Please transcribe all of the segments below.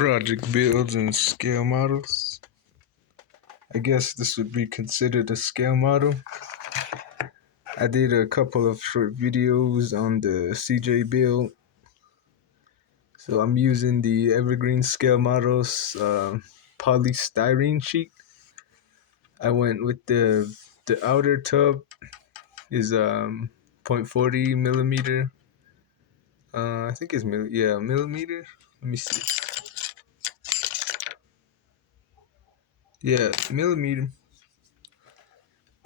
project builds and scale models. I guess this would be considered a scale model. I did a couple of short videos on the CJ build. So I'm using the Evergreen Scale Models polystyrene sheet. I went with the outer tub is 0.40 millimeter. I think it's millimeter. Let me see. Yeah, millimeter.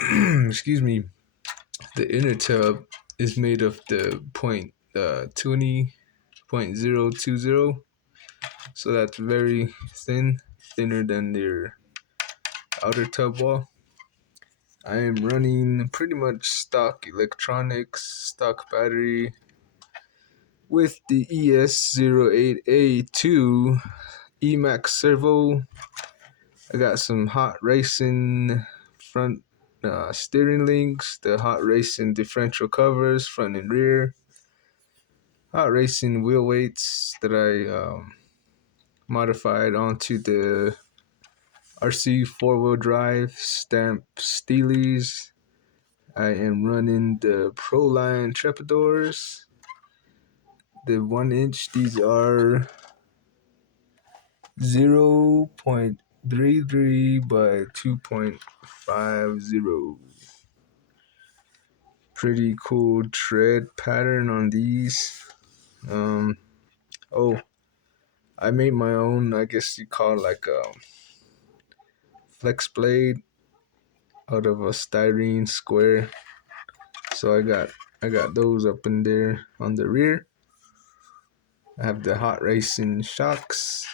Excuse me. The inner tub is made of the 0.20, so that's very thin, thinner than their outer tub wall. I am running pretty much stock electronics, stock battery with the ES08A2 Emax servo. I got some hot racing front steering links, the hot racing differential covers front and rear, hot racing wheel weights that I modified onto the RC four-wheel drive stamp Steelies. I am running the Proline Trapdoors, the 1 inch. These are 0.33 by 2.50. Pretty cool tread pattern on these. Oh, I made my own, I guess you call it like a flex blade out of a styrene square. So I got those up in there on the rear. I have the hot racing shocks,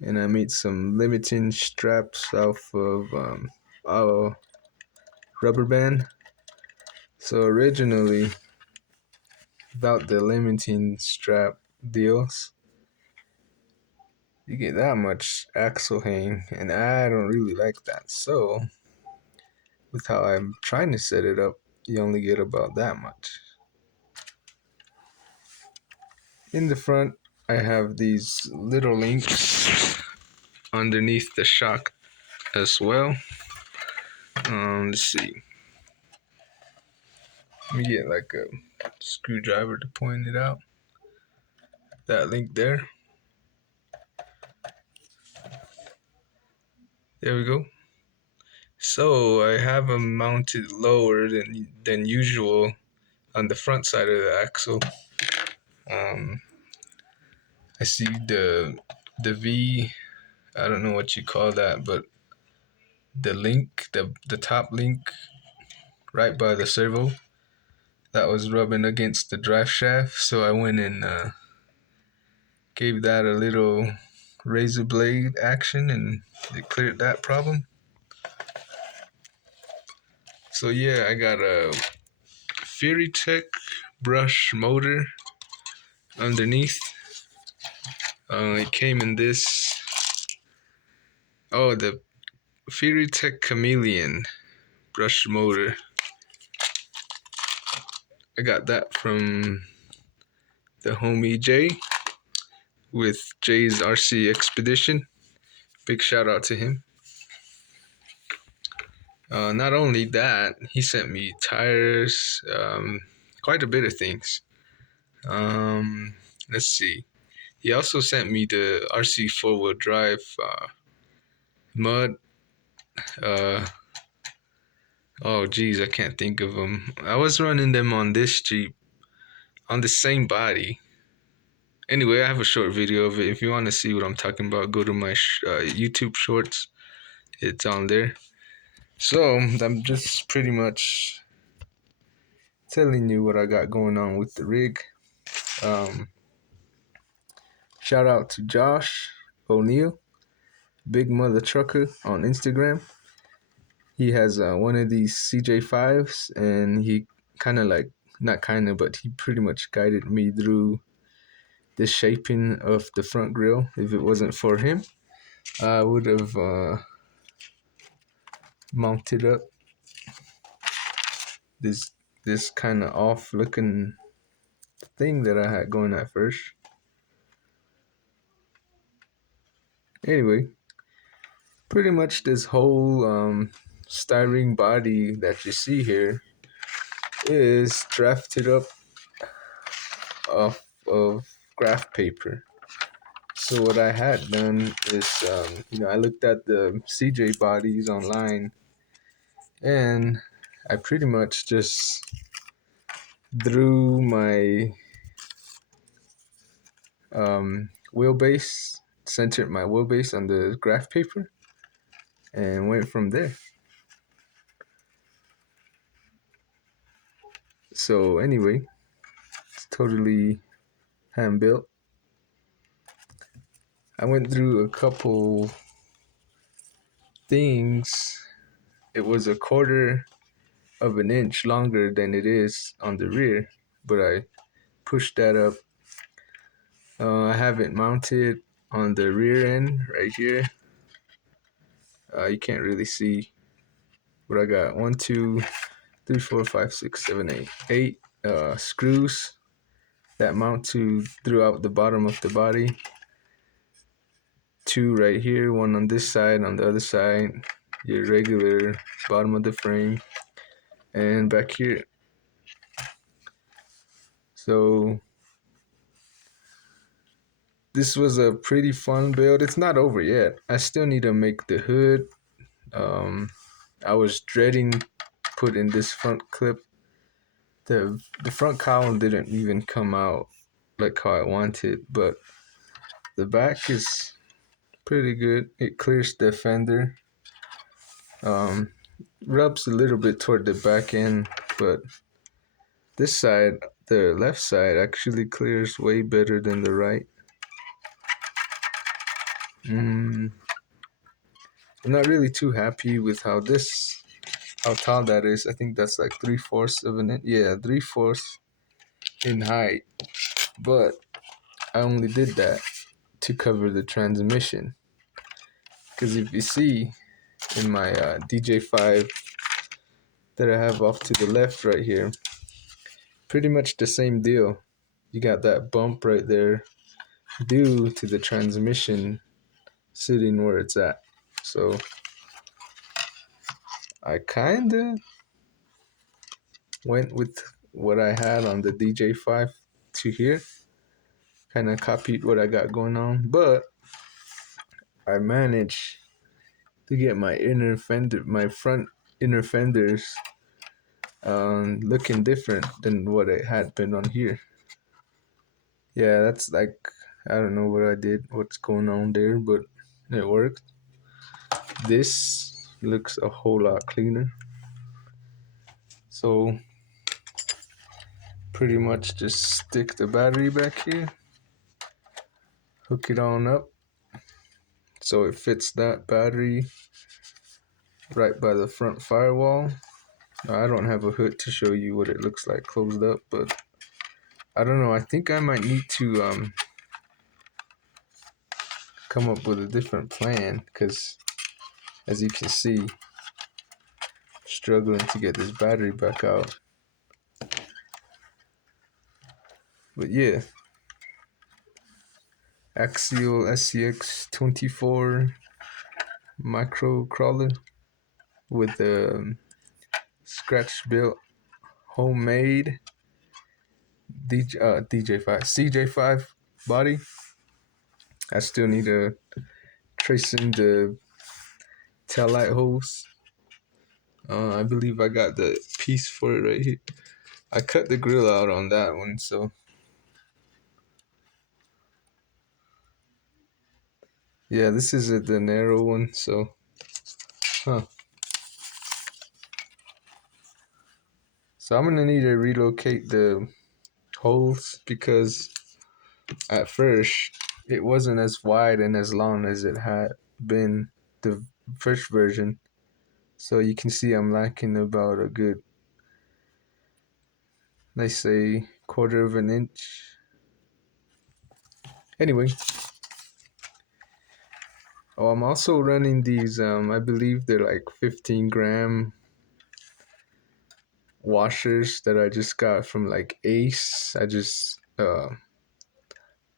and I made some limiting straps off of rubber band. So originally, without the limiting strap deals, you get that much axle hang, and I don't really like that. So with how I'm trying to set it up, you only get about that much. In the front, I have these little links underneath the shock as well. Let's see. Let me get like a screwdriver to point it out. That link there. There we go. So I have them mounted lower than usual on the front side of the axle. I see the V, I don't know what you call that, but the link, the top link right by the servo, that was rubbing against the drive shaft. So I went and gave that a little razor blade action, and it cleared that problem. So yeah, I got a Fury Tech brush motor underneath. It came in this, the Fury Tech Chameleon brush motor. I got that from the homie Jay with Jay's RC Expedition. Big shout out to him. Not only that, he sent me tires, quite a bit of things. Let's see. He also sent me the RC four-wheel drive mud. Oh geez, I can't think of them. I was running them on this Jeep, on the same body. Anyway, I have a short video of it. If you want to see what I'm talking about, go to my YouTube shorts. It's on there. So I'm just pretty much telling you what I got going on with the rig. Shout out to Josh O'Neill, Big Mother Trucker on Instagram. He has one of these Cj5s, and he but he pretty much guided me through the shaping of the front grille. If it wasn't for him, I would have mounted up this kind of off looking thing that I had going at first. Anyway, pretty much this whole styrene body that you see here is drafted up off of graph paper. So what I had done is, I looked at the CJ bodies online, and I pretty much just drew my wheelbase, centered my wheelbase on the graph paper, and went from there. So anyway, it's totally hand built. I went through a couple things. It was a quarter of an inch longer than it is on the rear, but I pushed that up. I have it mounted on the rear end right here. You can't really see, but I got 1, 2, 3, 4, 5, 6, 7, 8 screws that mount to throughout the bottom of the body. 2 right here, 1 on this side, on the other side, your regular bottom of the frame, and back here. So this was a pretty fun build. It's not over yet. I still need to make the hood. I was dreading putting this front clip. The front cowl didn't even come out like how I wanted, but the back is pretty good. It clears the fender. Rubs a little bit toward the back end, but this side, the left side, actually clears way better than the right. I'm not really too happy with how tall that is. I think that's like 3/4 of an inch. Yeah, 3/4 in height. But I only did that to cover the transmission. Because if you see in my DJ5 that I have off to the left right here, pretty much the same deal. You got that bump right there due to the transmission sitting where it's at. So I kind of went with what I had on the DJ5 to here. Kind of copied what I got going on, but I managed to get my front inner fenders looking different than what it had been on here. Yeah, that's like, I don't know what I did, what's going on there, but it worked. This looks a whole lot cleaner. So pretty much just stick the battery back here, hook it on up so it fits that battery right by the front firewall. I don't have a hood to show you what it looks like closed up, but I don't know. I think I might need to come up with a different plan, because as you can see, struggling to get this battery back out. But yeah, Axial scx24 micro crawler with a scratch built homemade DJ5 Cj5 body. I still need to trace in the tail light holes. I believe I got the piece for it right here. I cut the grill out on that one, so yeah, this is the narrow one, so so I'm gonna need to relocate the holes, because at first it wasn't as wide and as long as it had been the first version. So you can see I'm lacking about a good, let's say, quarter of an inch. Anyway, I'm also running these, I believe they're like 15-gram washers that I just got from like Ace. I just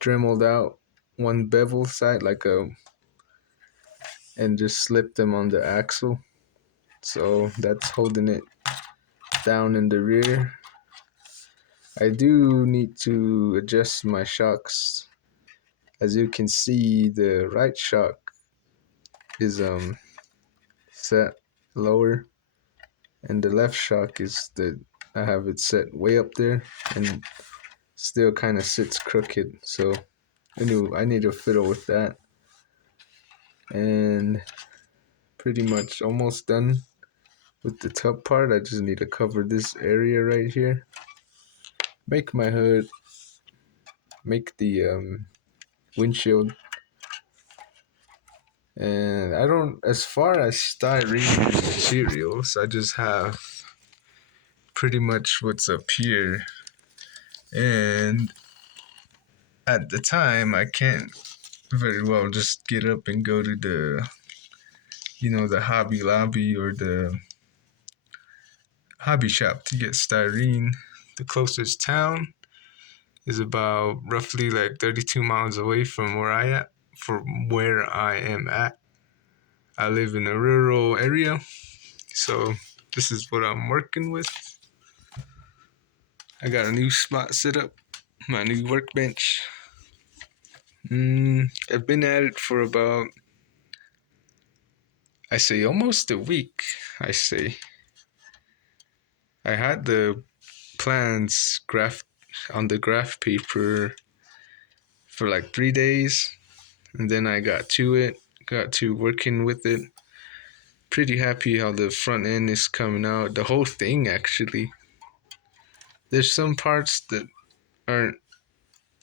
dremeled out one bevel side, like a and just slip them on the axle. So that's holding it down in the rear. I do need to adjust my shocks. As you can see, the right shock is set lower, and the left shock is I have it set way up there and still kind of sits crooked. So I need to fiddle with that, and pretty much almost done with the top part. I just need to cover this area right here, make my hood, make the windshield. And I don't, as far as styrene materials, I just have pretty much what's up here. And at the time, I can't very well just get up and go to the Hobby Lobby or the hobby shop to get styrene. The closest town is about roughly like 32 miles away from where I am at. I live in a rural area, so this is what I'm working with. I got a new spot set up, my new workbench. I've been at it for about, I say almost a week. I had the plans graphed on the graph paper for like 3 days, and then I got to working with it. Pretty happy how the front end is coming out. The whole thing, actually. There's some parts that aren't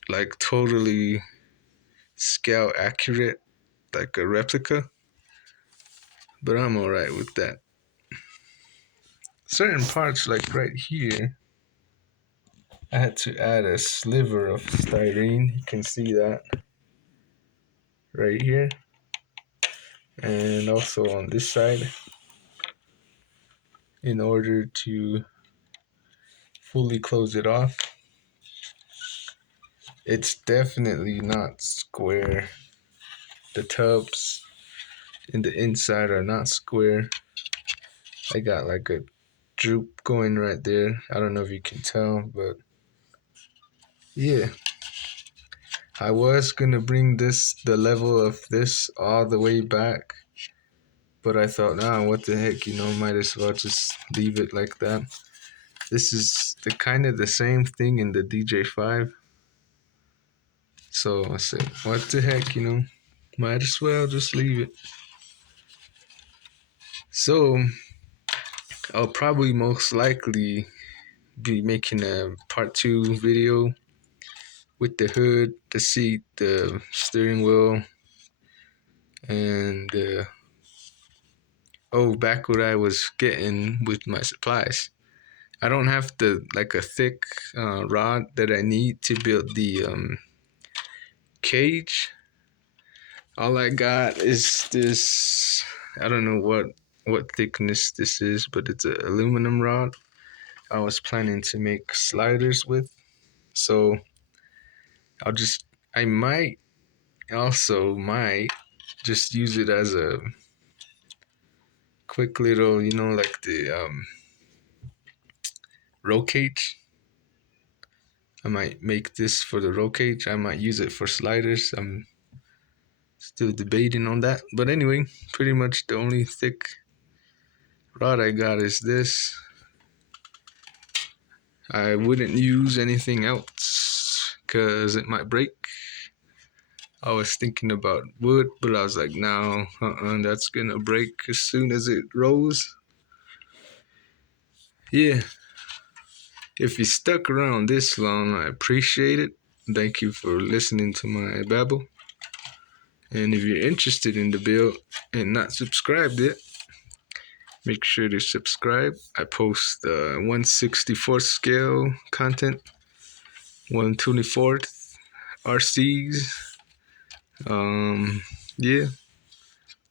like totally scale accurate, like a replica, but I'm alright with that. Certain parts, like right here, I had to add a sliver of styrene. You can see that right here, and also on this side, in order to fully close it off. It's definitely not square. The tubs in the inside are not square. I got like a droop going right there. I don't know if you can tell, but yeah. I was gonna bring the level of this all the way back, but I thought, what the heck, might as well just leave it like that. This is the kind of the same thing in the Cj5. So I said, what the heck, might as well just leave it. So I'll probably most likely be making a part 2 video with the hood, the seat, the steering wheel, and back what I was getting with my supplies. I don't have like a thick rod that I need to build the cage. All I got is this, I don't know what thickness this is, but it's an aluminum rod I was planning to make sliders with. So I might just use it as a quick little, like the roll cage. I might make this for the roll cage. I might use it for sliders. I'm still debating on that. But anyway, pretty much the only thick rod I got is this. I wouldn't use anything else because it might break. I was thinking about wood, but I was like, no, that's gonna break as soon as it rolls. Yeah. If you stuck around this long, I appreciate it. Thank you for listening to my babble. And if you're interested in the build and not subscribed yet, make sure to subscribe. I post 1/64 scale content, 1/24 RCs. Yeah,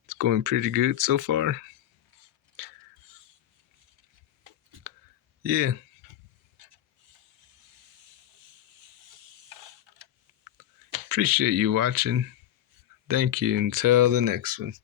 it's going pretty good so far. Yeah. Appreciate you watching. Thank you. Until the next one.